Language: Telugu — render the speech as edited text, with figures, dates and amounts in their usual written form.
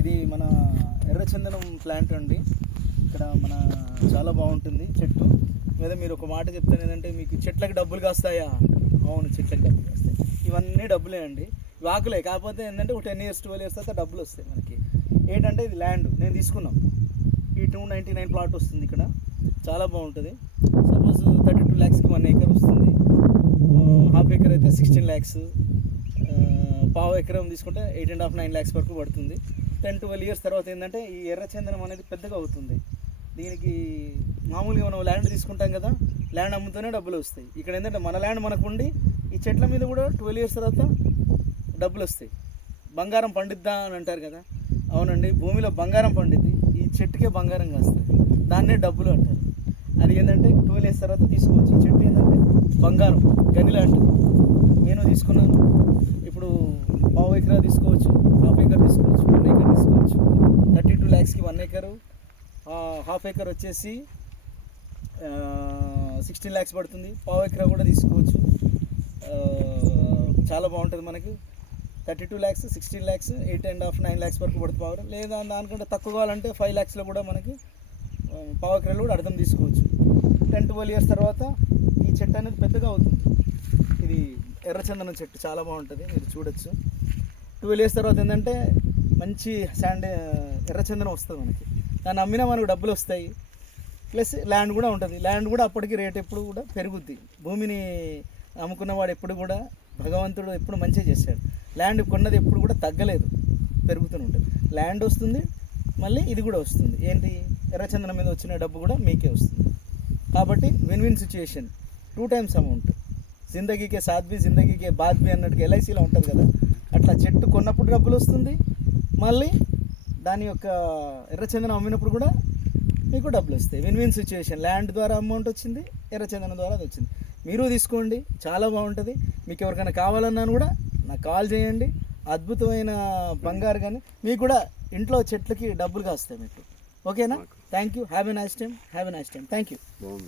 ఇది మన ఎర్రచందనం ప్లాంట్ అండి. ఇక్కడ మన చాలా బాగుంటుంది చెట్టు మీద. మీరు ఒక మాట చెప్తాను ఏంటంటే, మీకు చెట్లకి డబ్బులు కాస్తాయా? అవును, చెట్లకి డబ్బులు కాస్తాయి. ఇవన్నీ డబ్బులే అండి, వాకులే. కాకపోతే ఏంటంటే ఒక 10 years 12 years తర్వాత డబ్బులు వస్తాయి మనకి. ఏంటంటే ఇది ల్యాండ్ నేను తీసుకున్నాం, ఈ 299 ప్లాట్ వస్తుంది ఇక్కడ. చాలా బాగుంటుంది. సపోజ్ 32 lakhsకి 1 acre వస్తుంది. హాఫ్ ఎకర్ అయితే 16 lakhs, పావు ఎకరం తీసుకుంటే 8.5 9 lakhs వరకు పడుతుంది. 10-12 years తర్వాత ఏంటంటే ఈ ఎర్రచందనం అనేది పెద్దగా అవుతుంది. దీనికి మామూలుగా మనం ల్యాండ్ తీసుకుంటాం కదా, ల్యాండ్ అమ్ముతూనే డబ్బులు వస్తాయి. ఇక్కడ ఏంటంటే మన ల్యాండ్ మనకు ఉండి ఈ చెట్ల మీద కూడా 12 years తర్వాత డబ్బులు వస్తాయి. బంగారం పండిద్దా అని అంటారు కదా, అవునండి, భూమిలో బంగారం పండిద్ది, ఈ చెట్టుకే బంగారం కాస్తుంది, దాన్నే డబ్బులు అంటారు. అది ఏంటంటే 12 years తర్వాత తీసుకోవచ్చు. ఈ చెట్టు ఏంటంటే బంగారం గని లాంటిది. నేను తీసుకున్నాను. ఇప్పుడు పావు ఎకరా తీసుకోవచ్చు, హాఫ్ ఎకర్ తీసుకోవచ్చు, 1 acre తీసుకోవచ్చు. 32 lakhsకి 1 acre, హాఫ్ ఎకర్ వచ్చేసి 16 lakhs పడుతుంది. పావు ఎకరా కూడా తీసుకోవచ్చు. చాలా బాగుంటుంది మనకి. 32 lakhs, 16 lakhs, 8.5 9 lakhs వరకు పడుతుంది పావు. లేదా దానికంటే తక్కువ కావాలంటే 5 lakhsలో కూడా మనకి పావు ఎకరాలు కూడా అర్థం తీసుకోవచ్చు. 10-12 years తర్వాత ఈ చెట్టు అనేది పెద్దగా అవుతుంది. ఇది ఎర్రచందనం చెట్టు చాలా బాగుంటుంది, మీరు చూడొచ్చు. 12 years తర్వాత ఏంటంటే మంచి శాండ్ ఎర్రచందనం వస్తుంది మనకి. దాన్ని అమ్మినా మనకు డబ్బులు వస్తాయి, ప్లస్ ల్యాండ్ కూడా ఉంటుంది. ల్యాండ్ కూడా అప్పటికి రేట్ ఎప్పుడు కూడా పెరుగుద్ది. భూమిని అమ్ముకున్నవాడు ఎప్పుడు కూడా, భగవంతుడు ఎప్పుడు మంచిగా చేశాడు. ల్యాండ్ కొన్నది ఎప్పుడు కూడా తగ్గలేదు, పెరుగుతూనే ఉంటుంది. ల్యాండ్ వస్తుంది, మళ్ళీ ఇది కూడా వస్తుంది. ఏంటి, ఎర్రచందనం మీద వచ్చిన డబ్బు కూడా మీకే వస్తుంది. కాబట్టి win win situation, 2 times amount. జిందగీకే సాధ్వి జిందగీకే బాధ్వి అన్నట్టుగా ఎల్ఐసిలో ఉంటుంది కదా, అట్లా చెట్టు కొన్నప్పుడు డబ్బులు వస్తుంది, మళ్ళీ దాని యొక్క ఎర్రచందనం అమ్మినప్పుడు కూడా మీకు డబ్బులు వస్తాయి. Win win situation. ల్యాండ్ ద్వారా అమౌంట్ వచ్చింది, ఎర్రచందనం ద్వారా అది వచ్చింది. మీరు తీసుకోండి, చాలా బాగుంటుంది. మీకు ఎవరికైనా కావాలన్నాను కూడా నాకు కాల్ చేయండి. అద్భుతమైన బంగారు కానీ మీకు కూడా ఇంట్లో చెట్లకి డబ్బులు కాస్తాయి మీకు. ఓకేనా? Thank you. Have a nice time. Thank you.